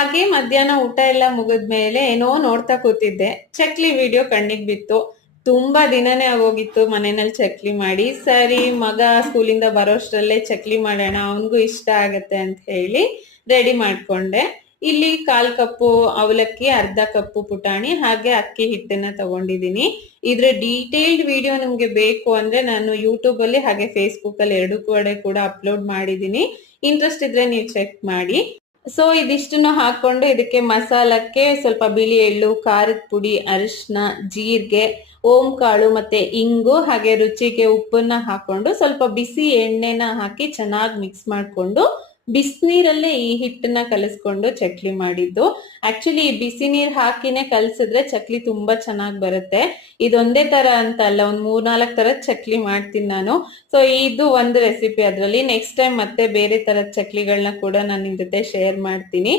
ಹಾಗೆ ಮಧ್ಯಾಹ್ನ ಊಟ ಎಲ್ಲ ಮುಗಿದ್ಮೇಲೆ ಏನೋ ನೋಡ್ತಾ ಕೂತಿದ್ದೆ, ಚಕ್ಲಿ ವಿಡಿಯೋ ಕಣ್ಣಿಗೆ ಬಿತ್ತು. ತುಂಬಾ ದಿನನೇ ಆಗೋಗಿತ್ತು ಮನೆಯಲ್ಲಿ ಚಕ್ಲಿ ಮಾಡಿ. ಸರಿ, ಮಗ ಸ್ಕೂಲಿಂದ ಬರೋಷ್ಟ್ರಲ್ಲೇ ಚಕ್ಲಿ ಮಾಡೋಣ, ಅವನಿಗೂ ಇಷ್ಟ ಆಗತ್ತೆ ಅಂತ ಹೇಳಿ ರೆಡಿ ಮಾಡ್ಕೊಂಡೆ. ಇಲ್ಲಿ 1/4 ಕಪ್ಪು ಅವಲಕ್ಕಿ, 1/2 ಕಪ್ಪು ಪುಟಾಣಿ, ಹಾಗೆ ಅಕ್ಕಿ ಹಿಟ್ಟನ್ನ ತಗೊಂಡಿದೀನಿ. ಇದ್ರ ಡೀಟೇಲ್ಡ್ ವಿಡಿಯೋ ನಿಮ್ಗೆ ಬೇಕು ಅಂದ್ರೆ ನಾನು ಯೂಟ್ಯೂಬ್ ಅಲ್ಲಿ ಹಾಗೆ ಫೇಸ್ಬುಕ್ ಅಲ್ಲಿ 2 ಕಡೆ ಕೂಡ ಅಪ್ಲೋಡ್ ಮಾಡಿದೀನಿ. ಇಂಟ್ರೆಸ್ಟ್ ಇದ್ರೆ ನೀವು ಚೆಕ್ ಮಾಡಿ. ಸೊ ಇದಿಷ್ಟನ್ನು ಹಾಕೊಂಡು ಇದಕ್ಕೆ ಮಸಾಲಕ್ಕೆ ಸ್ವಲ್ಪ ಬಿಳಿ ಎಳ್ಳು, ಖಾರದ ಪುಡಿ, ಅರಿಶಿನ, ಜೀರಿಗೆ, ಕಾಳು ಮತ್ತೆ ಇಂಗು, ಹಾಗೆ ರುಚಿಗೆ ಉಪ್ಪನ್ನ ಹಾಕೊಂಡು ಸ್ವಲ್ಪ ಬಿಸಿ ಎಣ್ಣೆನ ಹಾಕಿ ಚೆನ್ನಾಗಿ ಮಿಕ್ಸ್ ಮಾಡ್ಕೊಂಡು ಬಿಸಿನೀರಲ್ಲೇ ಈ ಹಿಟ್ಟನ್ನ ಕಲಿಸ್ಕೊಂಡು ಚಕ್ಲಿ ಮಾಡಿದ್ದು. ಆಕ್ಚುಲಿ ಈ ಬಿಸಿ ನೀರ್ ಹಾಕಿನೇ ಕಲ್ಸಿದ್ರೆ ಚಕ್ಲಿ ತುಂಬಾ ಚೆನ್ನಾಗಿ ಬರುತ್ತೆ. ಇದೊಂದೇ ತರ ಅಂತ ಅಲ್ಲ, ಒಂದ್ 3-4 ತರದ್ ಚಕ್ಲಿ ಮಾಡ್ತೀನಿ ನಾನು. ಸೊ ಇದು ಒಂದು ರೆಸಿಪಿ. ಅದ್ರಲ್ಲಿ ನೆಕ್ಸ್ಟ್ ಟೈಮ್ ಮತ್ತೆ ಬೇರೆ ತರದ ಚಕ್ಲಿಗಳನ್ನ ಕೂಡ ನಾನು ನಿಮ್ ಜೊತೆ ಶೇರ್ ಮಾಡ್ತೀನಿ.